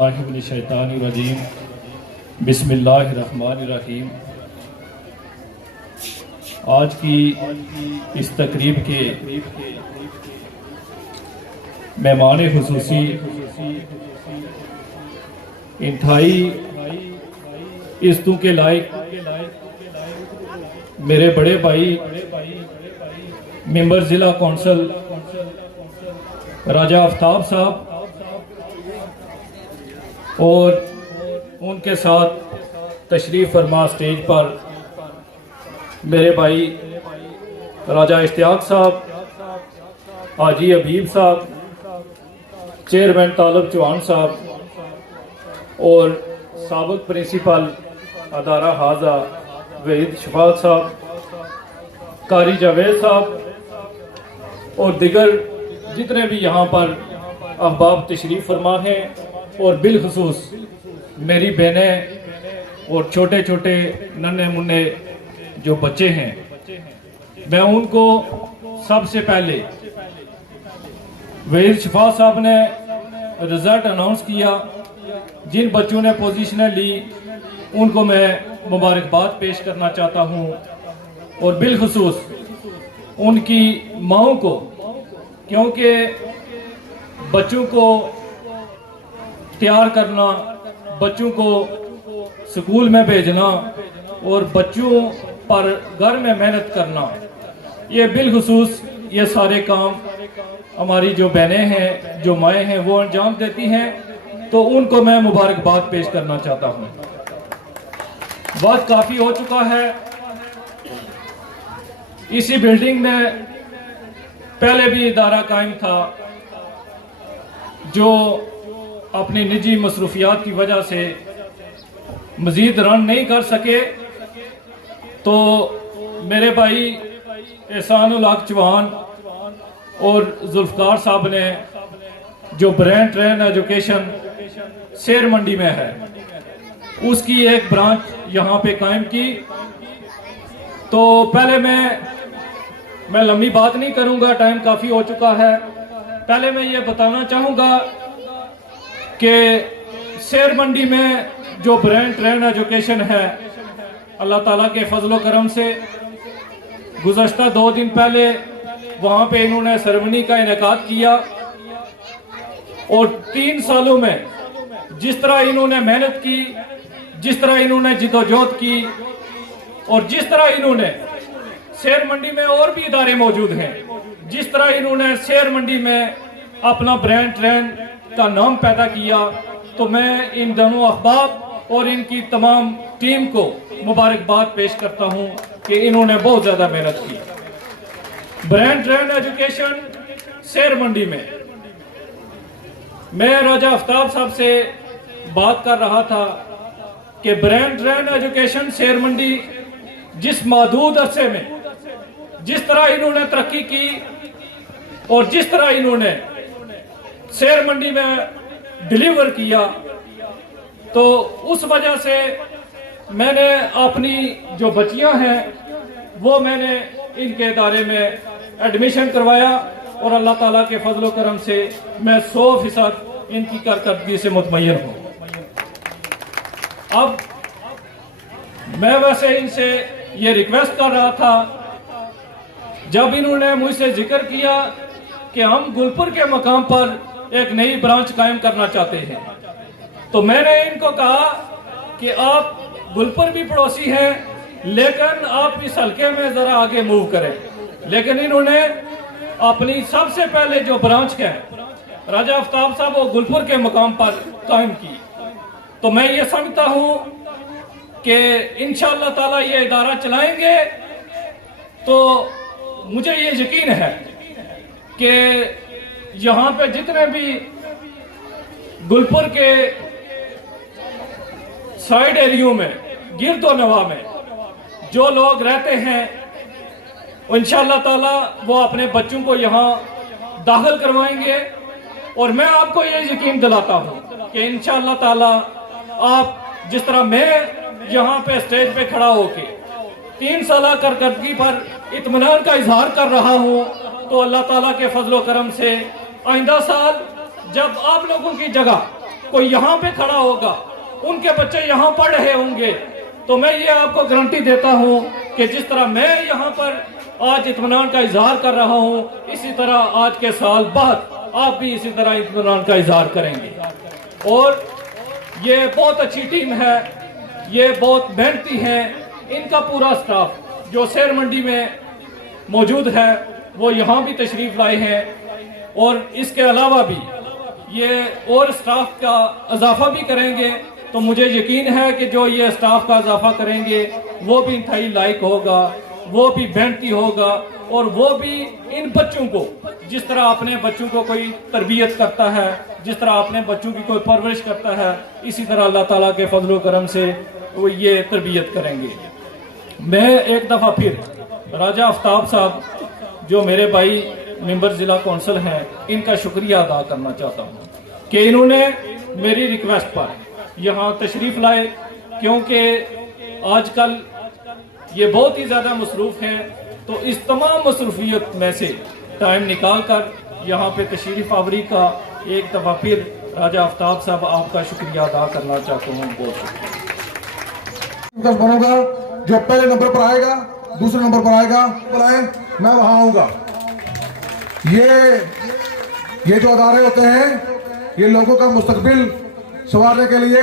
शैतानिर्रजीम बिस्मिल्लाहिर्रहमानिर्रहीम। आज की इस तकरीब के मेहमान खुसूसी इंतहाई इज़्ज़तों के लायक मेरे बड़े भाई मेंबर ज़िला कौंसल राजा आफ्ताब साहब और उनके साथ तशरीफ़ फरमा स्टेज पर मेरे भाई राजा इश्तियाक साहब, हाजी हबीब साहब, चेयरमैन तालब चौहान साहब और साबिक़ प्रिंसिपल अदारा हाजा वहीद शफाक साहब, कारी जावेद साहब और दिगर जितने भी यहाँ पर अहबाब तशरीफ़ फरमा हैं और बिलखसूस मेरी बहनें और छोटे छोटे नन्हे मुन्ने जो बच्चे हैं, मैं उनको सबसे पहले वहीद शफा साहब ने रिजल्ट अनाउंस किया, जिन बच्चों ने पोजीशनें ली उनको मैं मुबारकबाद पेश करना चाहता हूं और बिलखसूस उनकी माओं को, क्योंकि बच्चों को तैयार करना, बच्चों को स्कूल में भेजना और बच्चों पर घर में मेहनत करना, ये बिलखसूस ये सारे काम हमारी जो बहनें हैं, जो माएँ हैं, वो अंजाम देती हैं। तो उनको मैं मुबारकबाद पेश करना चाहता हूँ। वक्त काफ़ी हो चुका है। इसी बिल्डिंग में पहले भी इदारा कायम था जो अपनी निजी मसरूफियात की वजह से मज़ीद रन नहीं कर सके, तो मेरे भाई एहसानुल हक चौहान और जुल्फ़कार साहब ने जो ब्रांड ट्रेन एजुकेशन शेर मंडी में है, उसकी एक ब्रांच यहाँ पे कायम की। तो पहले मैं लंबी बात नहीं करूँगा, टाइम काफ़ी हो चुका है। पहले मैं ये बताना चाहूँगा कि शेर मंडी में जो ब्रांड ट्रेन एजुकेशन है, अल्लाह ताला के फजलो करम से गुज़श्ता 2 दिन पहले वहाँ पे इन्होंने सेरेमनी का इनेकाद किया और 3 सालों में जिस तरह इन्होंने मेहनत की, जिस तरह इन्होंने जिदोजहद की और जिस तरह इन्होंने शेर मंडी में और भी इदारे मौजूद हैं, जिस तरह इन्होंने शेर मंडी में अपना ब्रांड ट्रेन का नाम पैदा किया, तो मैं इन दोनों अहबाब और इनकी तमाम टीम को मुबारकबाद पेश करता हूं कि इन्होंने बहुत ज़्यादा मेहनत की। ब्रांड ट्रेन एजुकेशन शेर मंडी में मैं राजा आफ्ताब साहब से बात कर रहा था कि ब्रांड ट्रेन एजुकेशन शेर मंडी जिस महदूद अरसे में जिस तरह इन्होंने तरक्की की और जिस तरह इन्होंने शेर मंडी में डिलीवर किया, तो उस वजह से मैंने अपनी जो बच्चियां हैं वो मैंने इनके इदारे में एडमिशन करवाया और अल्लाह ताला के फजलो करम से मैं 100% इनकी कारकर्दगी से मुतमय्यन हूँ। अब मैं वैसे इनसे ये रिक्वेस्ट कर रहा था, जब इन्होंने मुझसे जिक्र किया कि हम गुलपुर के मकाम पर एक नई ब्रांच कायम करना चाहते हैं, तो मैंने इनको कहा कि आप गुलपुर भी पड़ोसी हैं, लेकिन आप इस हल्के में ज़रा आगे मूव करें। लेकिन इन्होंने अपनी सबसे पहले जो ब्रांच है राजा आफ्ताब साहब वो गुलपुर के मकाम पर कायम की। तो मैं ये समझता हूँ कि इंशाअल्लाह ताला ये इदारा चलाएंगे तो मुझे ये यकीन है कि यहाँ पे जितने भी गुलपुर के साइड एरियो में, गिरदो नवा में जो लोग रहते हैं, इंशाअल्लाह ताला वो अपने बच्चों को यहाँ दाखिल करवाएंगे। और मैं आपको ये यकीन दिलाता हूँ कि इंशाअल्लाह ताला आप जिस तरह मैं यहाँ पे स्टेज पे खड़ा होके 3 साल कारकर्दगी पर इत्मीनान का इजहार कर रहा हूँ, तो अल्लाह ताला के फजलो करम से आइंदा साल जब आप लोगों की जगह कोई यहाँ पे खड़ा होगा, उनके बच्चे यहाँ पढ़ रहे होंगे, तो मैं ये आपको गारंटी देता हूँ कि जिस तरह मैं यहाँ पर आज इत्मीनान का इजहार कर रहा हूँ, इसी तरह आज के साल बाद आप भी इसी तरह इत्मीनान का इजहार करेंगे। और ये बहुत अच्छी टीम है, ये बहुत मेहनती है, इनका पूरा स्टाफ जो शेर मंडी में मौजूद है वो यहाँ भी तशरीफ लाए हैं, और इसके अलावा भी ये और स्टाफ का इजाफा भी करेंगे। तो मुझे यकीन है कि जो ये स्टाफ का इजाफा करेंगे वो भी इंतहाई लायक होगा, वो भी मेहनती होगा, और वो भी इन बच्चों को जिस तरह अपने बच्चों को कोई तरबियत करता है, जिस तरह अपने बच्चों की कोई परवरिश करता है, इसी तरह अल्लाह ताला के फजल करम से वो ये तरबियत करेंगे। मैं एक दफ़ा फिर राजा आफ्ताब साहब जो मेरे भाई मेंबर ज़िला कौंसिल हैं, इनका शुक्रिया अदा करना चाहता हूँ कि इन्होंने मेरी रिक्वेस्ट पर यहाँ तशरीफ़ लाए, क्योंकि आजकल ये बहुत ही ज़्यादा मसरूफ़ हैं। तो इस तमाम मसरूफियत में से टाइम निकाल कर यहाँ पे तशरीफ़ आवरी का एक दफ़ा फिर राजा आफ्ताब साहब आपका शुक्रिया अदा करना चाहता हूँ। बहुत शुक्रिया। बनूंगा, जो पहले नंबर पर आएगा, दूसरे नंबर पर आएगा, मैं वहां आऊंगा। ये जो अदारे होते हैं, ये लोगों का मुस्तकबिल संवारने के लिए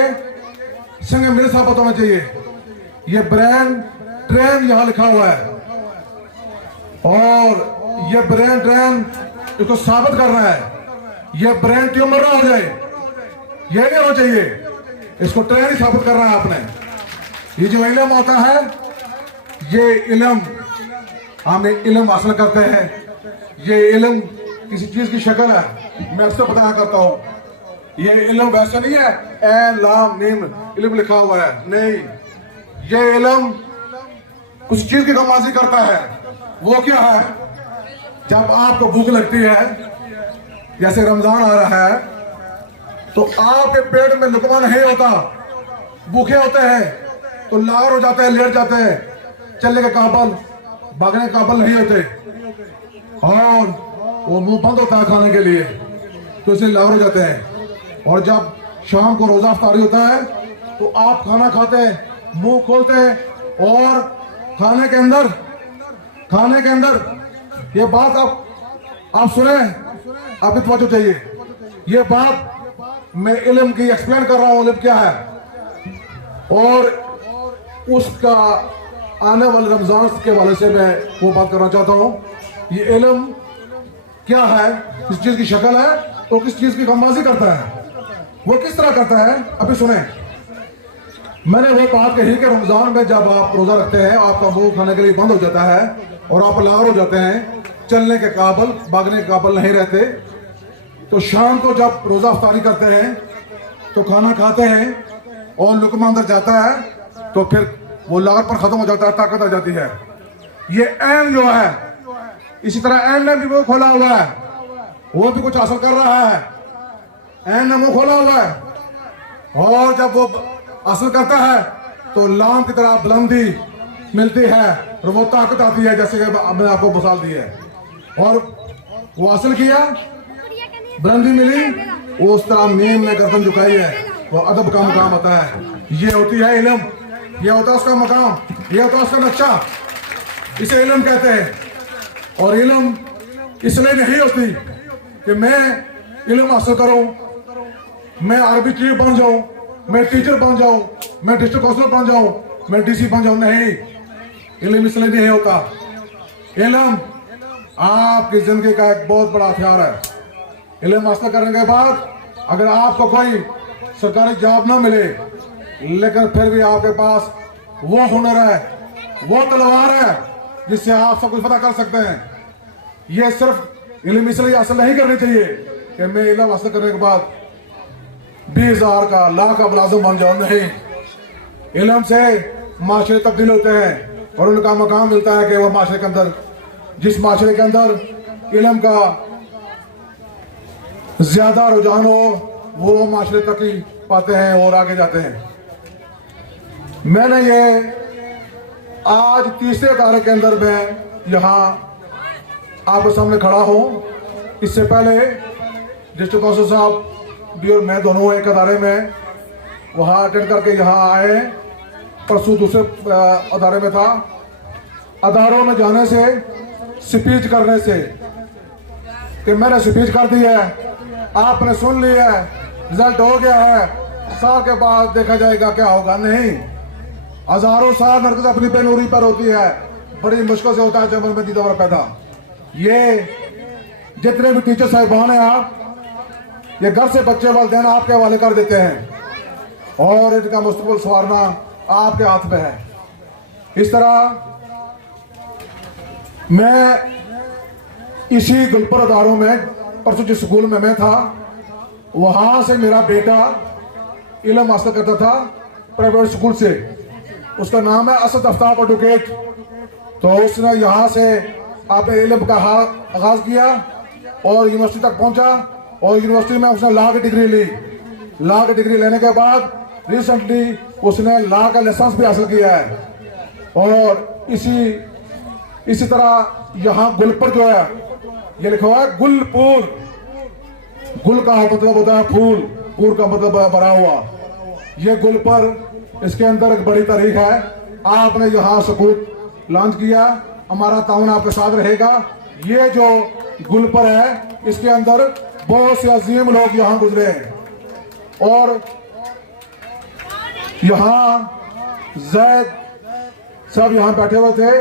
संग मिल साबित होना चाहिए। ये ब्रेन ट्रेन यहाँ लिखा हुआ है, और ये ब्रेन ट्रेन इसको साबित करना है। ये ब्रेन ट्यूमर ना हो जाए, ये नहीं होना चाहिए। इसको ट्रेन ही साबित करना है आपने। ये जो इल्म होता है, ये इल्म हम इल्म हासिल करते हैं। ये इल्म किसी चीज की शक्ल है, मैं अक्सर बताया करता हूँ। ये इल्म वैसा नहीं है ए लाम मीम इल्म लिखा हुआ है, नहीं। ये इल्म कुछ चीज की कमाजी करता है। वो क्या है? जब आपको भूख लगती है, जैसे रमजान आ रहा है, तो आपके पेट में लुकमा नहीं होता, भूखे होते हैं, तो लार हो जाते हैं, लेट जाते हैं, चलने के काबल, भागने के काबल नहीं होते, और वो मुंह बंद होता है खाने के लिए, तो इसलिए लार हो जाते हैं। और जब शाम को रोजा इफ्तारी होता है, तो आप खाना खाते हैं, मुंह खोलते हैं, और खाने के अंदर ये बात आप सुने, आप तवज्जो चाहिए। ये बात मैं इल्म की एक्सप्लेन कर रहा हूँ, इल्म क्या है, और उसका आने वाले रमजान के वाले से मैं वो बात करना चाहता हूँ। ये इल्म क्या है, किस चीज की शक्ल है, और किस चीज की कमाजी करता है, वो किस तरह करता है, अभी सुने। मैंने वो बात कही कि रमजान में जब आप रोजा रखते हैं, आपका मुंह खाने के लिए बंद हो जाता है, और आप लार हो जाते हैं, चलने के काबल, भागने के काबल नहीं रहते, तो शाम को जब रोजा इफ्तारी करते हैं, तो खाना खाते हैं, और लुकमा अंदर जाता है, तो फिर वो लार पर खत्म हो जाता है, ताकत आ जाती है। ये ऐन जो है, इसी तरह ऐन ने भी मुंह खोला हुआ है, वो भी कुछ हासिल कर रहा है। ऐन ने मुंह खोला हुआ है, और जब वो हासिल करता है, तो लाम की तरह बुलंदी मिलती है, और वो ताकत आती है, जैसे कि मैंने आपको मिसाल दी है। और वो हासिल किया, बुलंदी मिली, वो उस तरह मीम ने गर्दन झुकाई है, वो अदब का मकाम होता है। ये होती है इल्म, ये होता है उसका मकाम, ये होता है उसका नक्शा, इसे इल्म कहते हैं। और इल्म इसलिए नहीं होती कि मैं इल्म हासिल करूं, मैं अरबी चीफ बन जाऊं, मैं टीचर बन जाऊं, मैं डिस्ट्रिक्ट काउंसिलर बन जाऊं, मैं डीसी बन जाऊं, नहीं। इल्म इसलिए नहीं होता। इल्म आपकी जिंदगी का एक बहुत बड़ा हथियार है। इल्म हासिल करने के बाद अगर आपको कोई सरकारी जॉब ना मिले, लेकिन फिर भी आपके पास वो हुनर है, वो तलवार है, जिससे आप सब कुछ पता कर सकते हैं। ये सिर्फ इल्म इसलिए हासिल नहीं करनी चाहिए कि मैं इल्म हासिल करने के बाद 20,000 का, लाख का मुलाजिम बन जाऊं, नहीं। इल्म से माशरे तब्दील होते हैं, और उनका मकाम मिलता है कि वह माशरे के अंदर, जिस माशरे के अंदर इल्म का ज्यादा रुझान हो, वो माशरे तक ही पाते हैं और आगे जाते हैं। मैंने ये आज तीसरे तारीख के अंदर मैं यहाँ आपके सामने खड़ा हूँ। इससे पहले डिस्ट्रिक्ट काउंसिल साहब भी और मैं दोनों एक अदारे में वहाँ अटेंड करके यहाँ आए। परसों दूसरे अदारे में था। अदारों में जाने से, स्पीच करने से कि मैंने स्पीच कर दी है, आपने सुन लिया है, रिजल्ट हो गया है, साल के बाद देखा जाएगा क्या होगा, नहीं। हजारों साल नरकत अपनी पेनूरी पर होती है, बड़ी मुश्किल से होता है जमल में दीदावर पैदा। ये जितने भी टीचर साहिबान हैं, आप ये घर से बच्चे वालिदैन आपके हवाले कर देते हैं और इनका मुस्तकबिल संवारना आपके हाथ में है। इस तरह मैं इसी गुलपर अदारों में, परसों जिस स्कूल में मैं था, वहां से मेरा बेटा इल्म हासिल करता था प्राइवेट स्कूल से। उसका नाम है असद आफ्ताब एडवोकेट। तो उसने यहाँ से अपने इल्म का आगाज किया और यूनिवर्सिटी तक पहुंचा और यूनिवर्सिटी में उसने लॉ की डिग्री ली। लॉ की डिग्री लेने के बाद रिसेंटली उसने लॉ का लाइसेंस भी हासिल किया है। और इसी तरह यहाँ गुलपर जो है, ये लिखा हुआ है गुलपुर। गुल का मतलब होता है फूल, पूर का मतलब है भरा हुआ। ये गुलपर, इसके अंदर एक बड़ी तारीख है। आपने यहाँ सबूत लॉन्च किया, हमारा ताउन आपके साथ रहेगा। ये जो गुलपर है, इसके अंदर बहुत से अजीम लोग यहाँ गुजरे हैं और यहाँ जैद सब यहाँ बैठे हुए थे,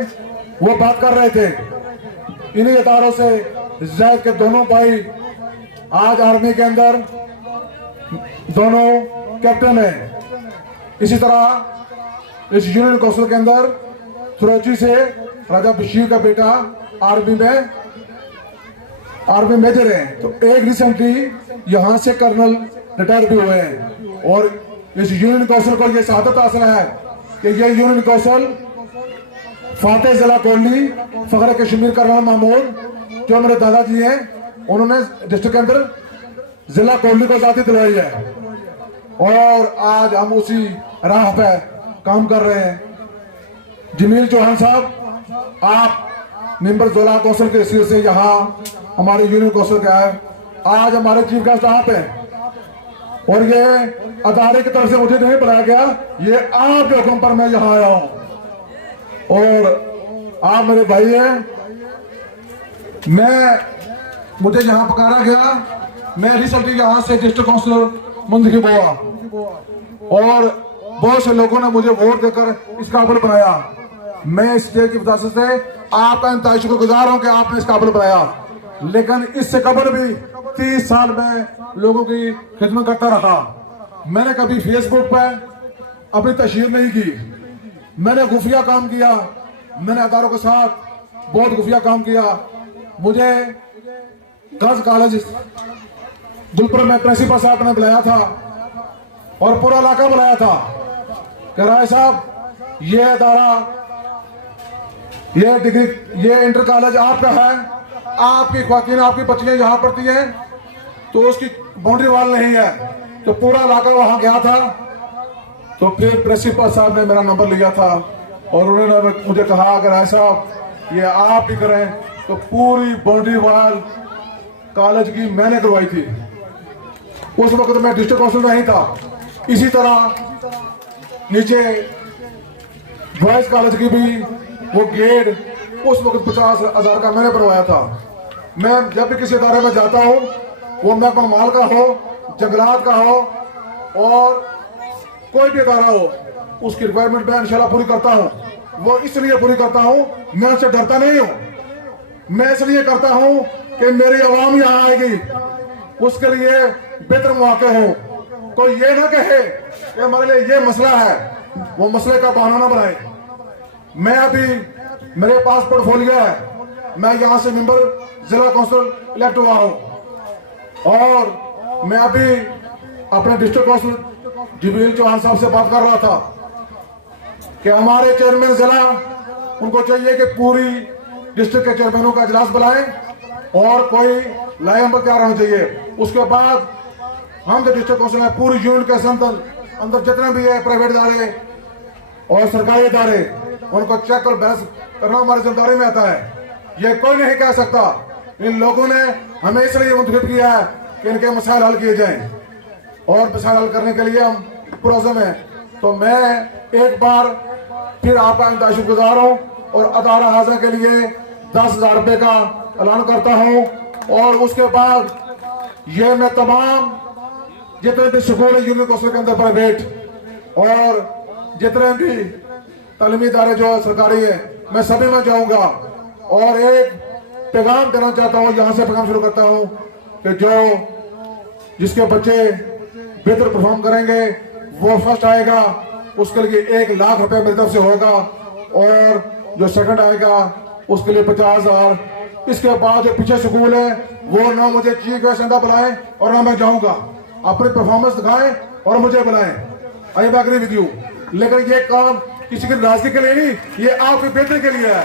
वो बात कर रहे थे। इन्हीं इदारों से जैद के दोनों भाई आज आर्मी के अंदर दोनों कैप्टन हैं। इसी तरह इस यूनियन काउंसिल के अंदर सुरजी से राजा बशीर का बेटा आर्मी मेजर है। तो एक रिसेंटली यहाँ से कर्नल रिटायर भी हुए हैं। और इस यूनियन काउंसिल को यह शहादत हासिल है कि यह यूनियन काउंसिल फातेह जिला कोहली, फखर कश्मीर कर्नल महमूद जो मेरे दादाजी हैं, उन्होंने डिस्ट्रिक्ट के अंदर जिला कोहली को आजादी दिलवाई है और आज हम उसी राह पे काम कर रहे हैं। जमील चौहान साहब, आप मेंबर जिला कौंसिल के हैसियत से यहाँ हमारे यूनियन कौंसिल के आए। आज हमारे चीफ गेस्ट आप हैं और ये अदारे की तरफ से मुझे नहीं बुलाया गया, ये आपके हुक्म पर मैं यहाँ आया हूँ और आप मेरे भाई हैं। मुझे यहाँ पुकारा गया। मैं रिसेंटली यहाँ से डिस्ट्रिक्ट काउंसिलर मुंतखब हुआ और बहुत से लोगों ने मुझे वोट देकर इस काबिल बनाया। मैं इस स्टेज की वजह से आपका इंतहाई शुक्रगुजार हूँ कि आपने इस काबिल बनाया। लेकिन इससे कबल भी 30 साल में लोगों की खिदमत करता रहा। मैंने कभी फेसबुक पर अपनी तशहीर नहीं की। मैंने खुफिया काम किया, मैंने अदारों के साथ बहुत खुफिया काम किया। मुझे गर्ल्स कॉलेज गुलपुर में प्रिंसिपल साहब ने बुलाया था और पूरा इलाका बुलाया था कि राय साहब, ये अदारा, ये डिग्री, ये इंटर कॉलेज आपका है, आपकी ख्वातीन, आपकी बच्चियां यहाँ पढ़ती हैं, तो उसकी बाउंड्री वॉल नहीं है। तो पूरा इलाका वहां गया था। तो फिर प्रिंसिपल साहब ने मेरा नंबर लिया था और उन्होंने मुझे कहा अगर ऐसा ये आप ही करें तो पूरी बाउंड्री वॉल कॉलेज की मैंने करवाई थी। उस वक्त मैं डिस्ट्रिक्ट काउंसिल में नहीं था। इसी तरह नीचे बॉयज कॉलेज की भी वो गेट उस वक्त 50,000 का मैंने बनवाया था। मैं जब भी किसी अदारे में जाता हूँ, वो महकमा माल का हो, जंगलात का हो और कोई भी अदारा हो, उसकी रिक्वायरमेंट मैं इंशाल्लाह पूरी करता हूँ। वो इसलिए पूरी करता हूँ, मैं उससे डरता नहीं हूँ। मैं इसलिए करता हूँ कि मेरी आवाम यहाँ आएगी, उसके लिए बेहतर मौके हो। कोई ये ना कहे कि हमारे लिए ये मसला है, वो मसले का बहाना ना बनाए। मैं अभी, मेरे पास पोर्टफोलियो है, मैं यहाँ से मेंबर जिला काउंसिल इलेक्ट हुआ हूँ और मैं अभी अपने डिस्ट्रिक्ट काउंसिल जमील चौहान साहब से बात कर रहा था कि हमारे चेयरमैन जिला, उनको चाहिए कि पूरी डिस्ट्रिक्ट के चेयरमैनों का इजलास बुलाएं और कोई लाए अमल तैयार होना चाहिए। उसके बाद हम जो डिस्ट्रिक्ट काउंसिल है, पूरी यूनियन के अंदर जितने भी है प्राइवेट इदारे और सरकारी इदारे, उनको चेक और बैलेंस करना हमारी जिम्मेदारी में आता है। ये कोई नहीं कह सकता। इन लोगों ने हमें इसलिए मुंतखब किया है कि इनके मसाइल हल किए जाएं। और मसाइल हल करने के लिए हम पुरज़म हैं। तो मैं एक बार फिर आपका इंतहाई शुक्रगुजार हूँ और अदारा हाजा के लिए 10,000 रुपये का ऐलान करता हूँ। और उसके बाद ये मैं तमाम जितने भी स्कूल है यूनियन कौंसिल के अंदर प्राइवेट और जितने भी तालीमी इदारे जो सरकारी है, मैं सभी में जाऊंगा और एक पैगाम देना चाहता हूँ, यहाँ से पैगाम शुरू करता हूँ कि जो जिसके बच्चे बेहतर परफॉर्म करेंगे वो फर्स्ट आएगा, उसके लिए 1 लाख रुपए मेरी तरफ से होगा और जो सेकंड आएगा उसके लिए 50,000। इसके बाद जो पीछे स्कूल है वो ना मुझे चीफ गेस्ट बुलाए और ना मैं जाऊंगा, अपनी परफॉर्मेंस दिखाएं और मुझे बुलाएं। I am agree with you. लेकिन ये काम किसी की नाराजगी के लिए नहीं, ये आपकी बेहतरी के लिए है।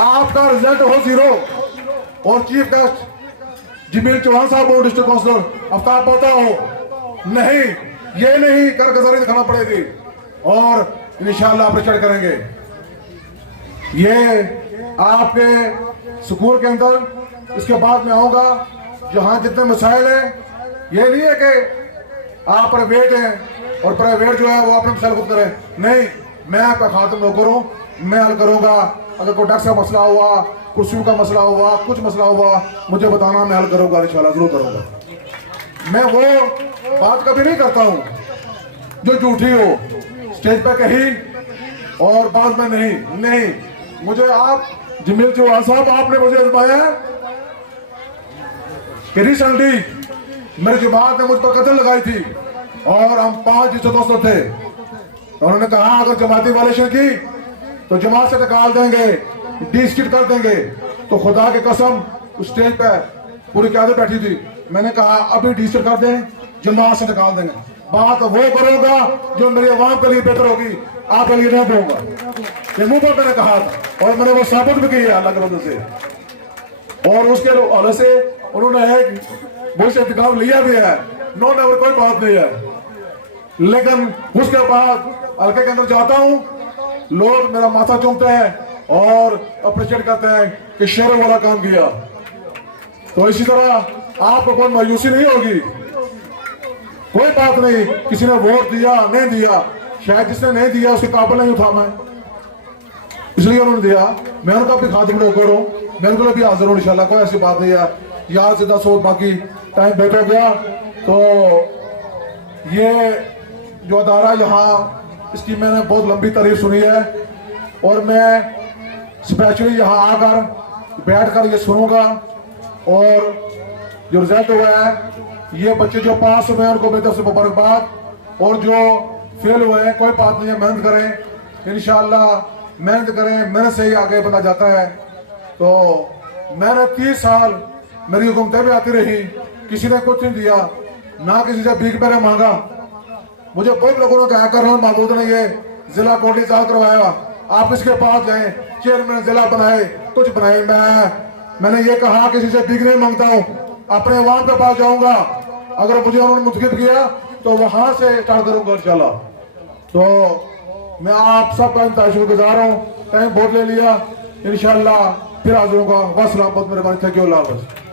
आपका रिजल्ट हो 0 और चीफ गेस्ट जमील चौहान साहब हो, डिस्ट्रिक्ट काउंसिलर अफ्ताब पता हो, नहीं ये नहीं कर गुजारी दिखाना पड़ेगी और इंशाअल्लाह आप रिचर्ड करेंगे। ये आपके स्कूल के अंदर इसके बाद में आऊंगा जहां जितने मसाइल है, ये नहीं है कि आप प्राइवेट हैं और प्राइवेट जो है वो अपने मसाइल खुद करें, नहीं, मैं आपका खातम न करूं, मैं हल करूंगा। अगर कोई डॉक्टर का मसला हुआ, कुर्सियों का मसला हुआ, कुछ मसला हुआ, मुझे बताना, मैं हल करूंगा, इंशाल्लाह जरूर करूंगा। मैं वो बात कभी नहीं करता हूं जो झूठी हो, स्टेज पर कही और बाद में नहीं। मुझे आप जमील चौहान साहब, आपने मुझे आजमाया कि रिसेंटली मेरी जमात ने मुझ पर कत्ल लगाई थी और हम 5 जिससे दोस्त थे। उन्होंने कहा अगर जमाती वायलेशन की तो जमात से निकाल देंगे, डिस्किट कर देंगे। तो खुदा की कसम उस स्टेज पे पूरी क्यादत बैठी थी, मैंने कहा अभी डिस्किट कर दें, जमात से निकाल देंगे। बात वो करूंगा जो मेरी आवाम के लिए बेहतर होगी, आपके लिए नहीं दूंगा। ये मुंह पर मैंने कहा था और मैंने वो साबित भी किया अल्लाह के बंदे से। और उसके हवाले से उन्होंने एक मुझसे इंतकाम लिया भी है, नो नेवर, कोई बात नहीं है। लेकिन उसके बाद हल्के के अंदर जाता हूँ, लोग मेरा माथा चूमते हैं और अप्रिशिएट करते हैं कि शेर वाला काम किया। तो इसी तरह आपको कोई मायूसी नहीं होगी, कोई बात नहीं, किसी ने वोट दिया नहीं दिया, शायद जिसने नहीं दिया उसके काबिल नहीं उठा मैं, इसलिए उन्होंने दिया। मैं उनका भी खातिम करूँ, मैं उनको भी हाजिर हूँ इंशाल्लाह, कोई ऐसी बात नहीं है। यार से 10 हो, बाकी टाइम बेट हो गया। तो ये जो अदारा यहाँ, इसकी मैंने बहुत लंबी तारीफ सुनी है और मैं स्पेशली यहाँ आकर बैठकर ये सुनूंगा। और जो रिजल्ट हुआ है, ये बच्चे जो पास हुए हैं उनको मेरी तरफ से मुबारकबाद, और जो फेल हुए हैं कोई बात नहीं है, मेहनत करें इंशाअल्लाह, मेहनत करें, मेहनत से ही आगे बढ़ा जाता है। तो मैंने 30 साल मेरी हुकूमतें भी आती रही, किसी ने कुछ नहीं दिया, ना किसी से भीख पैरे मांगा। मुझे बहुत लोगों ने कहा कर महमूद ने ये जिला कोर्ट इंतजाम करवाया, आप इसके पास जाए, चेयरमैन जिला बनाए, कुछ बनाए। मैंने ये कहा किसी से भीख नहीं मांगता हूँ, अपने वहां पे पास जाऊंगा, अगर मुझे उन्होंने मुतकिब किया तो वहां से स्टार्ट करूंगा इंशाल्लाह। तो मैं आप सबका इंतहाई शुक्रगुजार हूँ, टाइम बहुत ले लिया, इंशाल्लाह फिर हाजिर होगा। बस मेहरबानी, थैंक यू, अल्लाह हाफ़िज़।